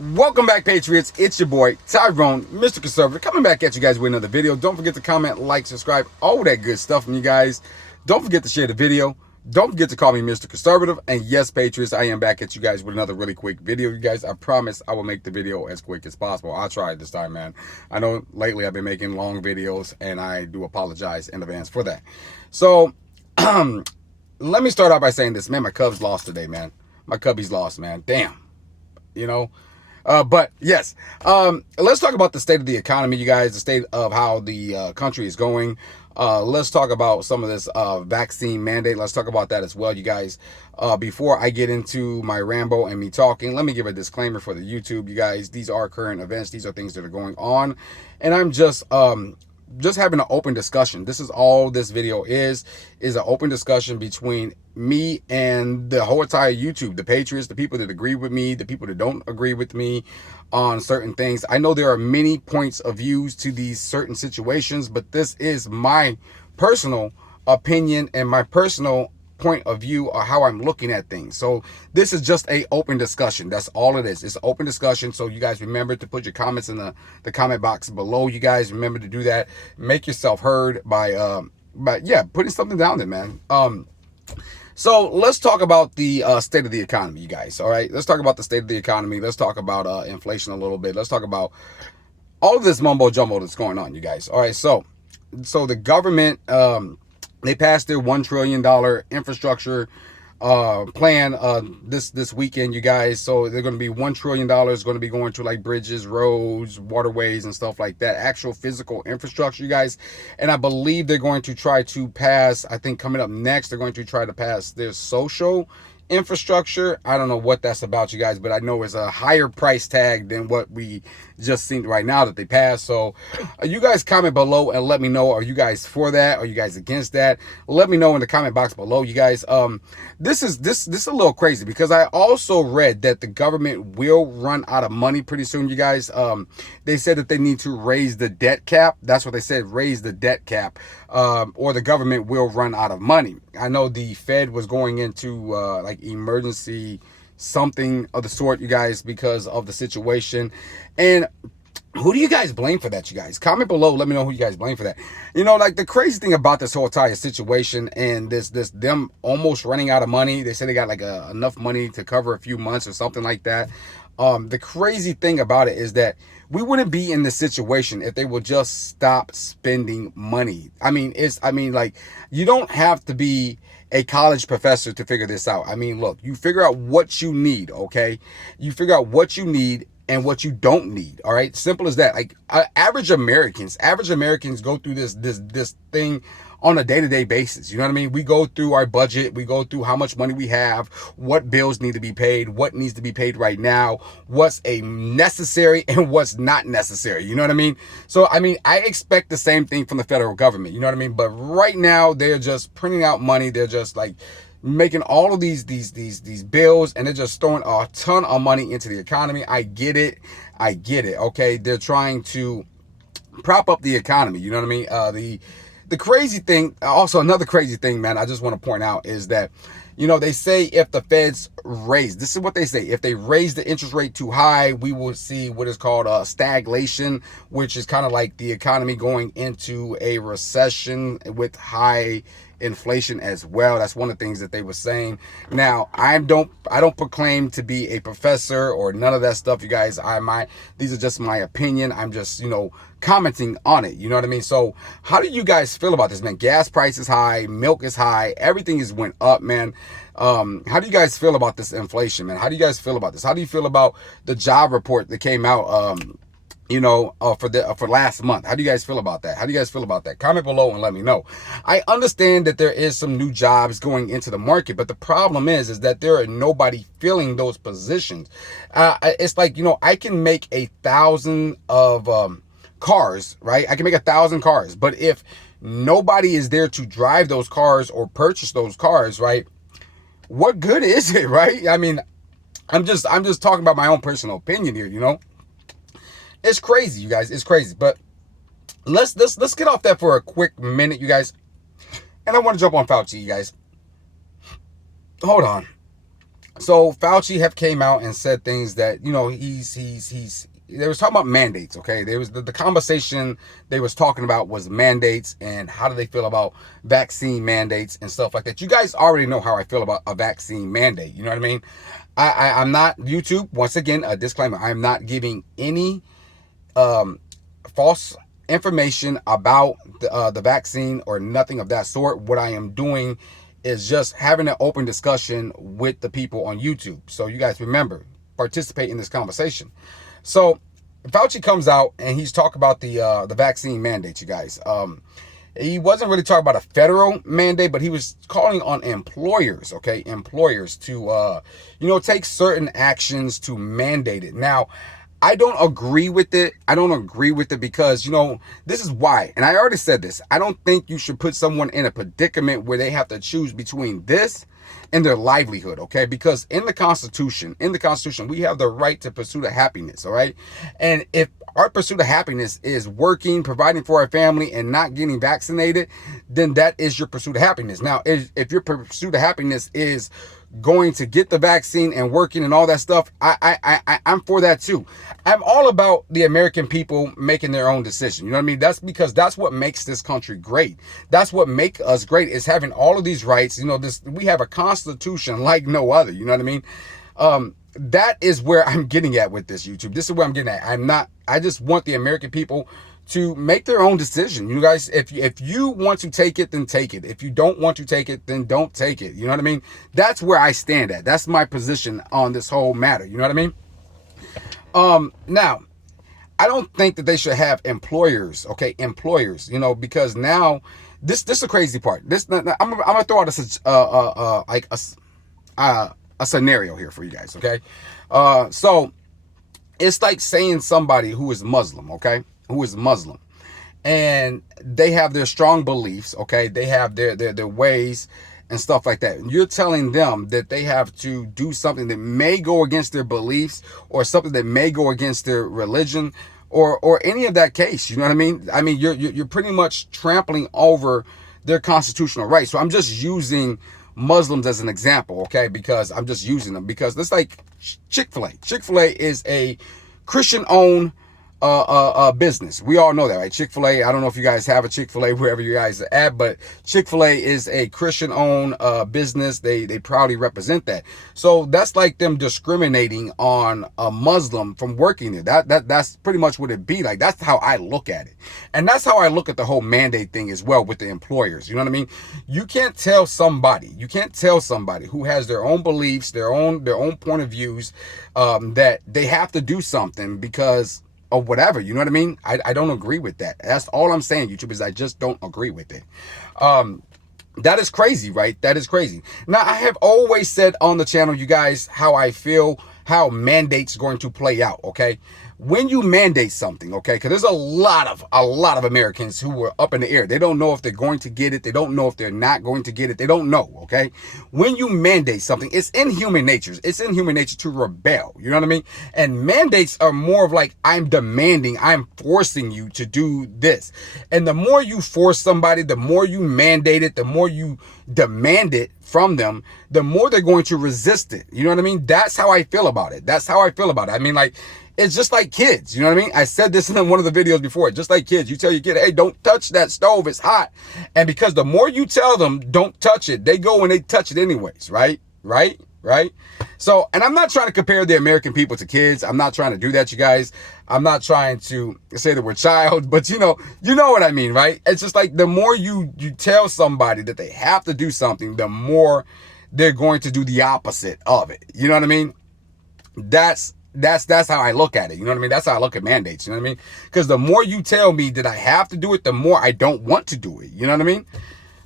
Welcome back, Patriots. It's your boy, Tyrone, Mr. Conservative, coming back at you guys with another video. Don't forget to comment, like, subscribe, all that good stuff from you guys. Don't forget to share the video. Don't forget to call me Mr. Conservative. And yes, Patriots, I am back at you guys with another really quick video. You guys, I promise I will make the video as quick as possible. I'll try it this time, man. I know lately I've been making long videos, and I do apologize in advance for that. So, let me start out by saying this. Man, my Cubs lost today, man. My Cubbies lost, man. Damn. You know? But yes, let's talk about the state of the economy, you guys, the state of how the country is going. Let's talk about some of this vaccine mandate. Let's talk about that as well, you guys. Before I get into my rambo and me talking, let me give a disclaimer for the YouTube, you guys. These are current events. These are things that are going on. And I'm just having an open discussion. This is all this video is an open discussion between me and the whole entire YouTube, the Patriots, the people that agree with me, the people that don't agree with me on certain things. I know there are many points of views to these certain situations, but this is my personal opinion and my personal point of view or how I'm looking at things. So this is just a open discussion. That's all it is. It's an open discussion. So you guys remember to put your comments in the comment box below. You guys remember to do that. Make yourself heard by yeah, putting something down there, man. So let's talk about the state of the economy, you guys. All right, let's talk about the state of the economy. Let's talk about inflation a little bit. Let's talk about all of this mumbo jumbo that's going on, you guys. All right, so the government they passed their $1 trillion infrastructure plan this weekend, you guys. So they're going to be $1 trillion going to be going to like bridges, roads, waterways, and stuff like that. Actual physical infrastructure, you guys. And I believe they're going to try to pass, I think coming up next, they're going to try to pass their social infrastructure. I don't know what that's about, you guys, but I know it's a higher price tag than what we just seen right now that they passed. So you guys comment below and let me know, are you guys for that? Are you guys against that? Let me know in the comment box below, you guys. This is a little crazy because I also read that the government will run out of money pretty soon, you guys. They said that they need to raise the debt cap. That's what they said, raise the debt cap, or the government will run out of money. I know the Fed was going into like emergency something of the sort, you guys, because of the situation. And who do you guys blame for that, you guys? Comment below. Let me know who you guys blame for that. You know, like the crazy thing about this whole entire situation and this them almost running out of money. They said they got like enough money to cover a few months or something like that. The crazy thing about it is that we wouldn't be in this situation if they would just stop spending money. I mean, like, you don't have to be a college professor to figure this out. I mean, look, you figure out what you need, okay? You figure out what you need and what you don't need, all right? Simple as that. Like, average Americans go through this thing on a day-to-day basis. You know what I mean? We go through our budget. We go through how much money we have, what bills need to be paid, what needs to be paid right now, what's a necessary and what's not necessary. You know what I mean? So, I mean, I expect the same thing from the federal government. You know what I mean? But right now, they're just printing out money. They're just like making all of these bills, and they're just throwing a ton of money into the economy. I get it. Okay. They're trying to prop up the economy. You know what I mean? The crazy thing, also another crazy thing, man, I just want to point out is that, you know, they say if the feds raise, this is what they say, if they raise the interest rate too high, we will see what is called a stagflation, which is kind of like the economy going into a recession with high inflation as well. That's one of the things that they were saying. Now, I don't proclaim to be a professor or none of that stuff, you guys. These are just my opinion. I'm just, you know, commenting on it. You know what I mean? So how do you guys feel about this, man? Gas price is high, milk is high, everything is went up, man. How do you guys feel about this inflation, man? How do you guys feel about this? How do you feel about the job report that came out you know, for last month? How do you guys feel about that? How do you guys feel about that? Comment below and let me know. I understand that there is some new jobs going into the market, but the problem is that there are nobody filling those positions. It's like, you know, I can make 1,000 of cars, right? I can make 1,000 cars, but if nobody is there to drive those cars or purchase those cars, right? What good is it, right? I mean, I'm just talking about my own personal opinion here, you know? It's crazy, you guys. It's crazy. But let's get off that for a quick minute, you guys. And I want to jump on Fauci, you guys. Hold on. So Fauci have came out and said things that, you know, they was talking about mandates. Okay, there was the conversation they was talking about was mandates and how do they feel about vaccine mandates and stuff like that. You guys already know how I feel about a vaccine mandate. You know what I mean? I'm not YouTube. Once again, a disclaimer: I'm not giving any false information about the vaccine or nothing of that sort. What I am doing is just having an open discussion with the people on YouTube. So you guys remember, participate in this conversation. So Fauci comes out and he's talking about the vaccine mandate, you guys. He wasn't really talking about a federal mandate, but he was calling on employers, okay, employers to, take certain actions to mandate it. Now, I don't agree with it. I don't agree with it because, this is why. And I already said this. I don't think you should put someone in a predicament where they have to choose between this and their livelihood, okay? Because in the Constitution, we have the right to pursue the happiness, all right? And if our pursuit of happiness is working, providing for our family, and not getting vaccinated, then that is your pursuit of happiness. Now, if your pursuit of happiness is going to get the vaccine and working and all that stuff, I'm for that too. I'm all about the American people making their own decision. You know what I mean? That's because that's what makes this country great. That's what makes us great, is having all of these rights. We have a constitution like no other. You know what I mean? That is where I'm getting at with this, YouTube. This is where I'm getting at. I just want the American people to make their own decision. You guys, if you want to take it, then take it. If you don't want to take it, then don't take it. You know what I mean? That's where I stand at. That's my position on this whole matter. You know what I mean? Now, I don't think that they should have employers, okay? Employers, because now this is the crazy part. I'm gonna throw out a scenario here for you guys, okay? So it's like saying somebody who is Muslim, okay? Who is Muslim, and they have their strong beliefs, okay? They have their ways and stuff like that. And you're telling them that they have to do something that may go against their beliefs or something that may go against their religion or any of that case. You know what I mean? I mean, you're pretty much trampling over their constitutional rights. So I'm just using Muslims as an example, okay? Because I'm just using them because it's like Chick-fil-A. Chick-fil-A is a Christian-owned business. We all know that, right? Chick-fil-A, I don't know if you guys have a Chick-fil-A wherever you guys are at, but Chick-fil-A is a Christian-owned business. They proudly represent that. So that's like them discriminating on a Muslim from working there. That's pretty much what it be like. That's how I look at it. And that's how I look at the whole mandate thing as well with the employers. You know what I mean? You can't tell somebody who has their own beliefs, their own point of views, that they have to do something because or whatever, you know what I mean? I don't agree with that. That's all I'm saying, YouTube, is I just don't agree with it. That is crazy, right? That is crazy. Now, I have always said on the channel, you guys, how I feel, how mandates going to play out, okay? When you mandate something, okay, because there's a lot of Americans who are up in the air. They don't know if they're going to get it. They don't know if they're not going to get it. They don't know, okay? When you mandate something, it's in human nature. It's in human nature to rebel, you know what I mean? And mandates are more of like, I'm demanding, I'm forcing you to do this. And the more you force somebody, the more you mandate it, the more you demand it from them, the more they're going to resist it. You know what I mean? That's how I feel about it. That's how I feel about it. I mean, like, it's just like kids, you know what I mean? I said this in one of the videos before. Just like kids, you tell your kid, hey, don't touch that stove, it's hot. And because the more you tell them, don't touch it, they go and they touch it anyways, right? So, and I'm not trying to compare the American people to kids. I'm not trying to do that, you guys. I'm not trying to say that we're child, but you know what I mean, right? It's just like the more you tell somebody that they have to do something, the more they're going to do the opposite of it. You know what I mean? That's how I look at it. You know what I mean? That's how I look at mandates. You know what I mean? Because the more you tell me that I have to do it, the more I don't want to do it. You know what I mean?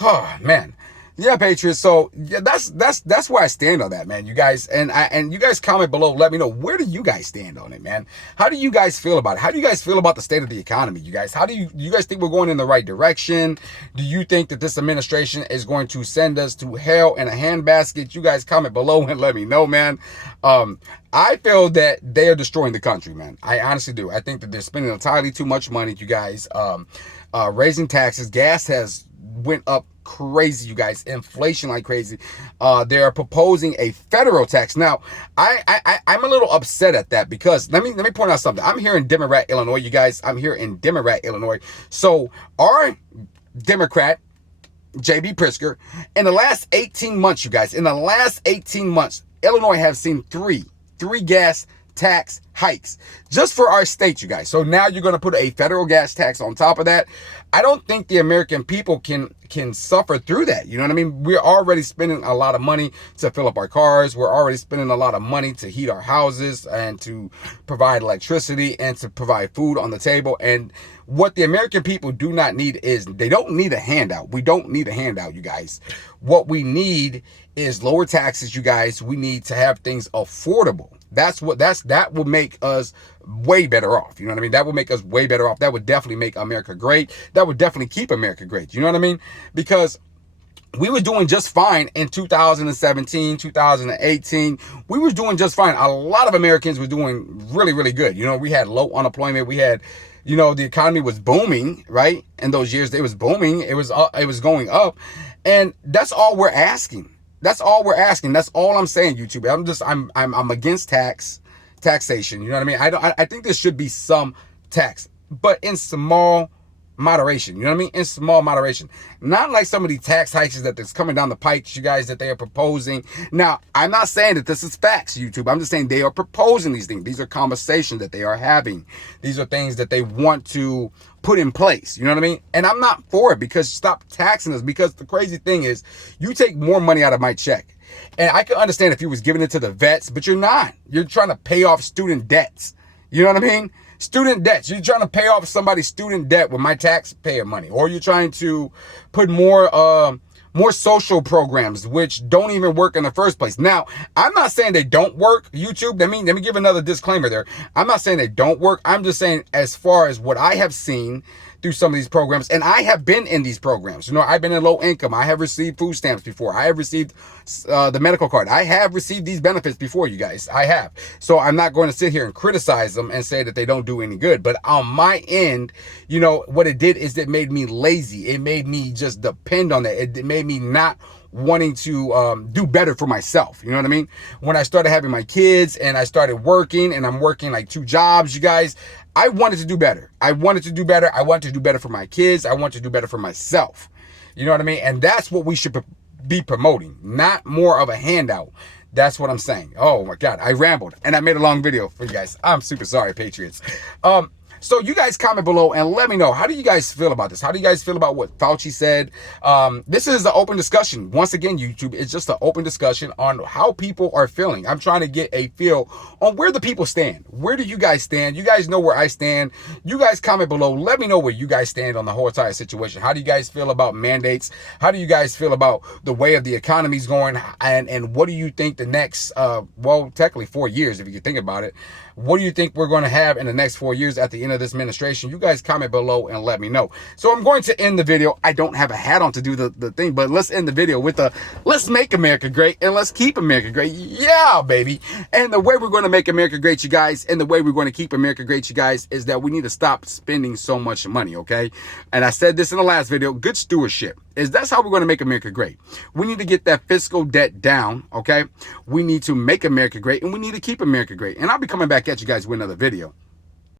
Oh, man. Yeah, Patriots. So yeah, that's where I stand on that, man. You guys, and you guys comment below. Let me know, where do you guys stand on it, man? How do you guys feel about it? How do you guys feel about the state of the economy, you guys? How do you guys think we're going in the right direction? Do you think that this administration is going to send us to hell in a handbasket? You guys comment below and let me know, man. I feel that they are destroying the country, man. I honestly do. I think that they're spending entirely too much money, you guys. Raising taxes. Gas has went up crazy, you guys. Inflation like crazy. They're proposing a federal tax. Now, I'm a little upset at that because let me point out something. I'm here in Democrat, Illinois, you guys. I'm here in Democrat, Illinois. So our Democrat, J.B. Pritzker, in the last 18 months, you guys, in the last 18 months, Illinois have seen three gas tax hikes just for our state, you guys. So now you're going to put a federal gas tax on top of that. I don't think the American people can suffer through that. You know what I mean? We're already spending a lot of money to fill up our cars. We're already spending a lot of money to heat our houses and to provide electricity and to provide food on the table. And what the American people do not need is, they don't need a handout. We don't need a handout, you guys. What we need is lower taxes, you guys. We need to have things affordable. That will make us way better off. You know what I mean? That would make us way better off. That would definitely make America great. That would definitely keep America great. You know what I mean? Because we were doing just fine in 2017, 2018. We were doing just fine. A lot of Americans were doing really, really good. You know, we had low unemployment. We had, you know, the economy was booming, right? In those years, it was booming. It was going up. And that's all we're asking. That's all we're asking. That's all I'm saying, YouTube. I'm against taxation. You know what I mean? I think there should be some tax, but in small moderation. You know what I mean? In small moderation. Not like some of the tax hikes that's coming down the pike, you guys, that they are proposing. Now, I'm not saying that this is facts, YouTube. I'm just saying they are proposing these things. These are conversations that they are having. These are things that they want to put in place. You know what I mean? And I'm not for it, because stop taxing us. Because the crazy thing is, you take more money out of my check. And I can understand if you was giving it to the vets, but you're not. You're trying to pay off student debts. You know what I mean? Student debts. You're trying to pay off somebody's student debt with my taxpayer money. Or you're trying to put more social programs, which don't even work in the first place. Now, I'm not saying they don't work, YouTube. Let me give another disclaimer there. I'm not saying they don't work. I'm just saying, as far as what I have seen through some of these programs, and I have been in these programs. You know, I've been in low income. I have received food stamps before. I have received the medical card. I have received these benefits before, you guys. I have. So I'm not going to sit here and criticize them and say that they don't do any good. But on my end, you know, what it did is it made me lazy. It made me just depend on that. It made me not wanting to do better for myself. You know what I mean? When I started having my kids and I started working, and I'm working like 2 jobs, you guys, I wanted to do better. I wanted to do better. I wanted to do better for my kids. I want to do better for myself. You know what I mean? And that's what we should be promoting, not more of a handout. That's what I'm saying. Oh my God, I rambled and I made a long video for you guys. I'm super sorry, Patriots. So you guys comment below and let me know, how do you guys feel about this? How do you guys feel about what Fauci said? This is an open discussion. Once again, YouTube, it's just an open discussion on how people are feeling. I'm trying to get a feel on where the people stand. Where do you guys stand? You guys know where I stand. You guys comment below. Let me know where you guys stand on the whole entire situation. How do you guys feel about mandates? How do you guys feel about the way of the economy's going? And what do you think the next, well, technically 4 years, if you can think about it, what do you think we're going to have in the next 4 years at the end of this administration? You guys comment below and let me know. So I'm going to end the video. I don't have a hat on to do the thing, but let's end the video with let's make America great and let's keep America great. Yeah, baby. And the way we're going to make America great, you guys, and the way we're going to keep America great, you guys, is that we need to stop spending so much money, okay? And I said this in the last video, good stewardship. That's how we're going to make America great. We need to get that fiscal debt down, okay? We need to make America great, and we need to keep America great. And I'll be coming back at you guys with another video.